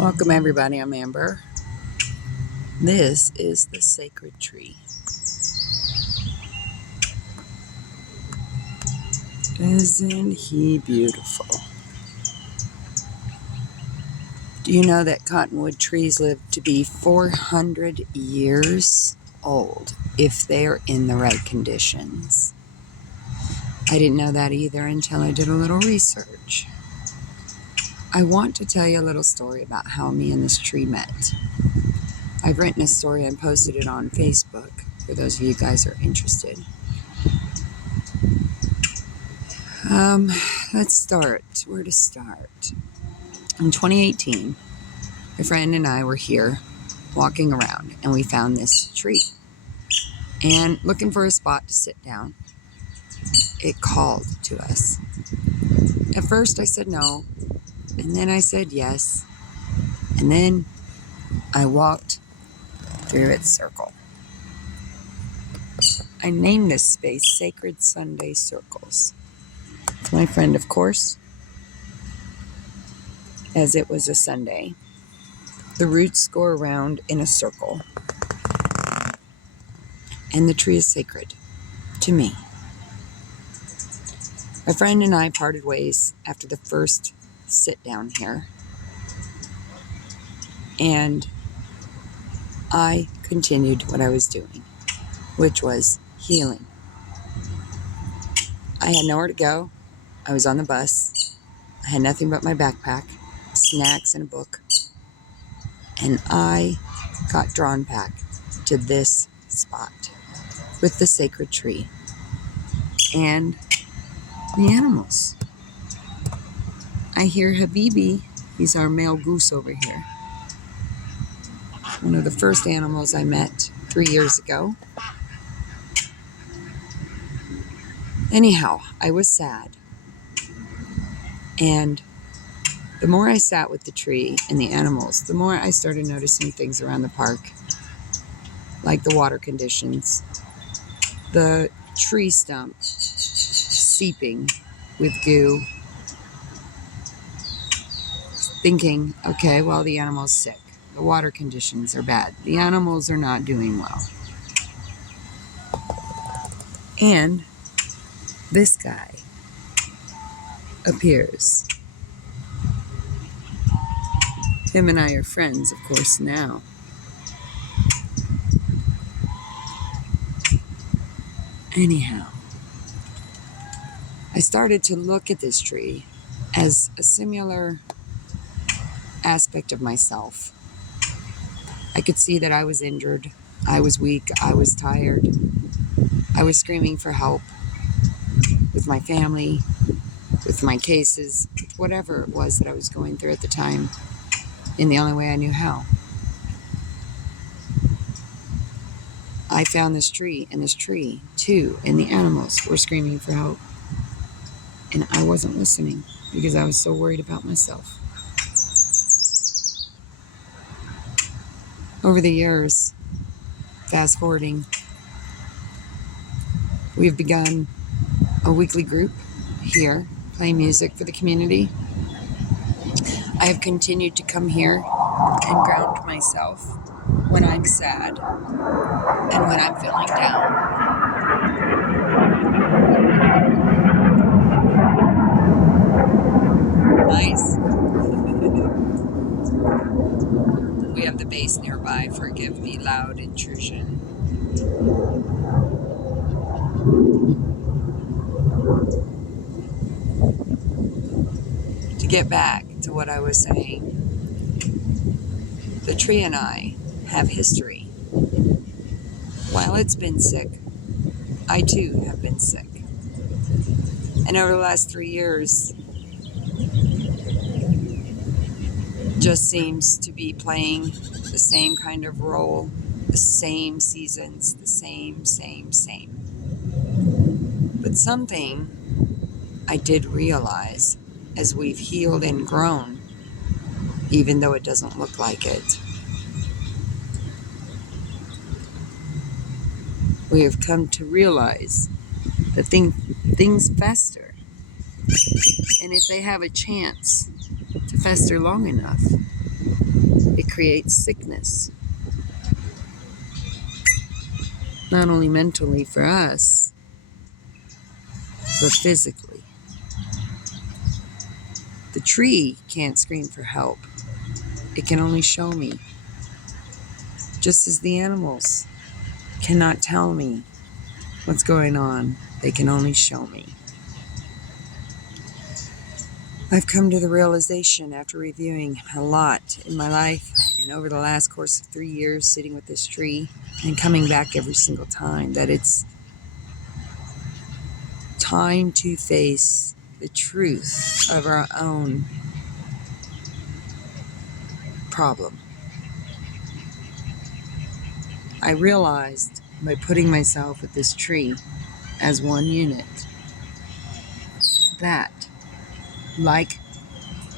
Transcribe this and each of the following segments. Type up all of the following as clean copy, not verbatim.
Welcome everybody, I'm Amber. This is the sacred tree. Isn't he beautiful? Do you know that cottonwood trees live to be 400 years old if they are in the right conditions? I didn't know that either until I did a little research. I want to tell you a little story about how me and this tree met. I've written a story and posted it on Facebook for those of you guys who are interested. Let's start. Where to start? In 2018, a friend and I were here walking around and we found this tree. And looking for a spot to sit down, it called to us. At first I said no, and then I said yes, and then I walked through its circle. I named this space Sacred Sunday Circles. It's my friend, of course, as it was a Sunday. The roots go around in a circle, and the tree is sacred to me. My friend and I parted ways after the first sit down here, and I continued what I was doing, which was healing. I had nowhere to go. I was on the bus. I had nothing but my backpack, snacks, and a book, and I got drawn back to this spot with the sacred tree and the animals. I hear Habibi. He's our male goose over here. One of the first animals I met 3 years ago. Anyhow, I was sad. And the more I sat with the tree and the animals, the more I started noticing things around the park, like the water conditions, the tree stump seeping with goo. Thinking, okay, well, the animal's sick. The water conditions are bad. The animals are not doing well. And this guy appears. Him and I are friends, of course, now. Anyhow, I started to look at this tree as a similar aspect of myself. I could see that I was injured, I was weak, I was tired. I was screaming for help with my family, with my cases, with whatever it was that I was going through at the time, in the only way I knew how. I found this tree, and this tree, too, and the animals were screaming for help. And I wasn't listening because I was so worried about myself. Over the years, fast forwarding, we've begun a weekly group here, playing music for the community. I have continued to come here and ground myself when I'm sad and when I'm feeling down. Nice. We have the bass nearby. Forgive the loud intrusion. To get back to what I was saying, the tree and I have history. While it's been sick, I too have been sick. And over the last 3 years, just seems to be playing the same kind of role, the same seasons, the same. But something I did realize as we've healed and grown, even though it doesn't look like it, we have come to realize that things fester. And if they have a chance to fester long enough, creates sickness. Not only mentally for us, but physically. The tree can't scream for help. It can only show me. Just as the animals cannot tell me what's going on, they can only show me. I've come to the realization after reviewing a lot in my life and over the last course of 3 years sitting with this tree and coming back every single time that it's time to face the truth of our own problem. I realized by putting myself with this tree as one unit that, like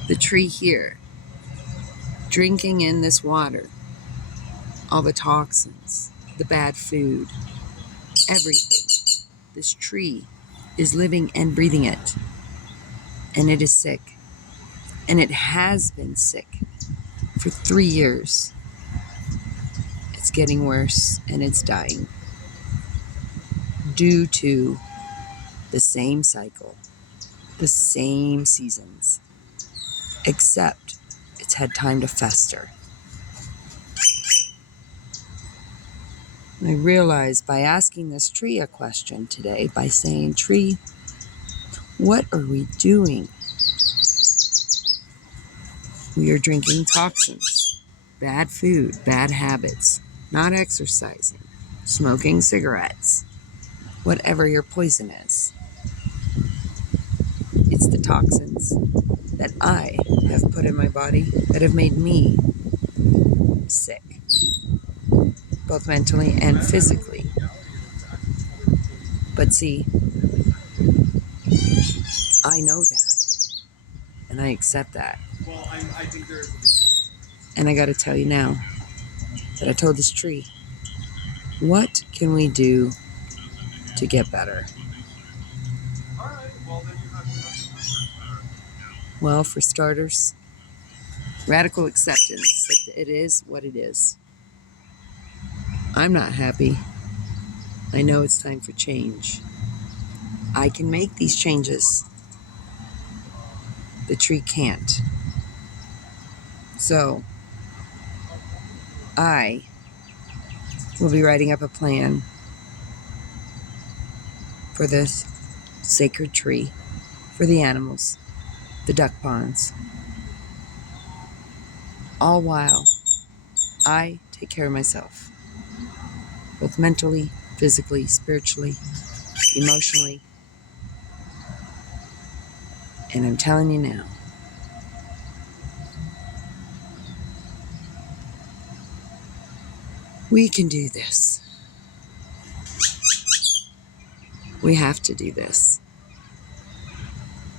the tree here, drinking in this water, all the toxins, the bad food, everything, this tree is living and breathing it, and it is sick, and it has been sick for 3 years. It's getting worse and it's dying due to the same cycle, the same seasons, except it's had time to fester. And I realized by asking this tree a question today, by saying, "Tree, what are we doing? We are drinking toxins, bad food, bad habits, not exercising, smoking cigarettes, whatever your poison is. It's the toxins that I have put in my body that have made me sick, both mentally and physically. But see, I know that, and I accept that. And I gotta tell you now that I told this tree, what can we do to get better? Well, for starters, radical acceptance that it is what it is. I'm not happy. I know it's time for change. I can make these changes. The tree can't. So, I will be writing up a plan for this sacred tree, for the animals, the duck ponds, all while I take care of myself, both mentally, physically, spiritually, emotionally. And I'm telling you now, we can do this. We have to do this.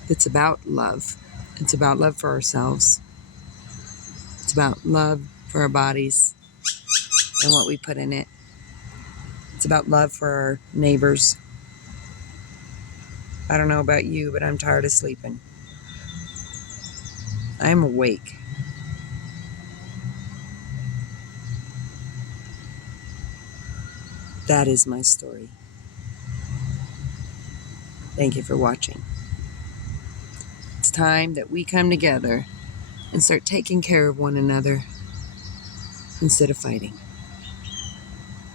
It's about love. It's about love for ourselves. It's about love for our bodies and what we put in it. It's about love for our neighbors. I don't know about you, but I'm tired of sleeping. I am awake. That is my story. Thank you for watching. It's time that we come together and start taking care of one another instead of fighting.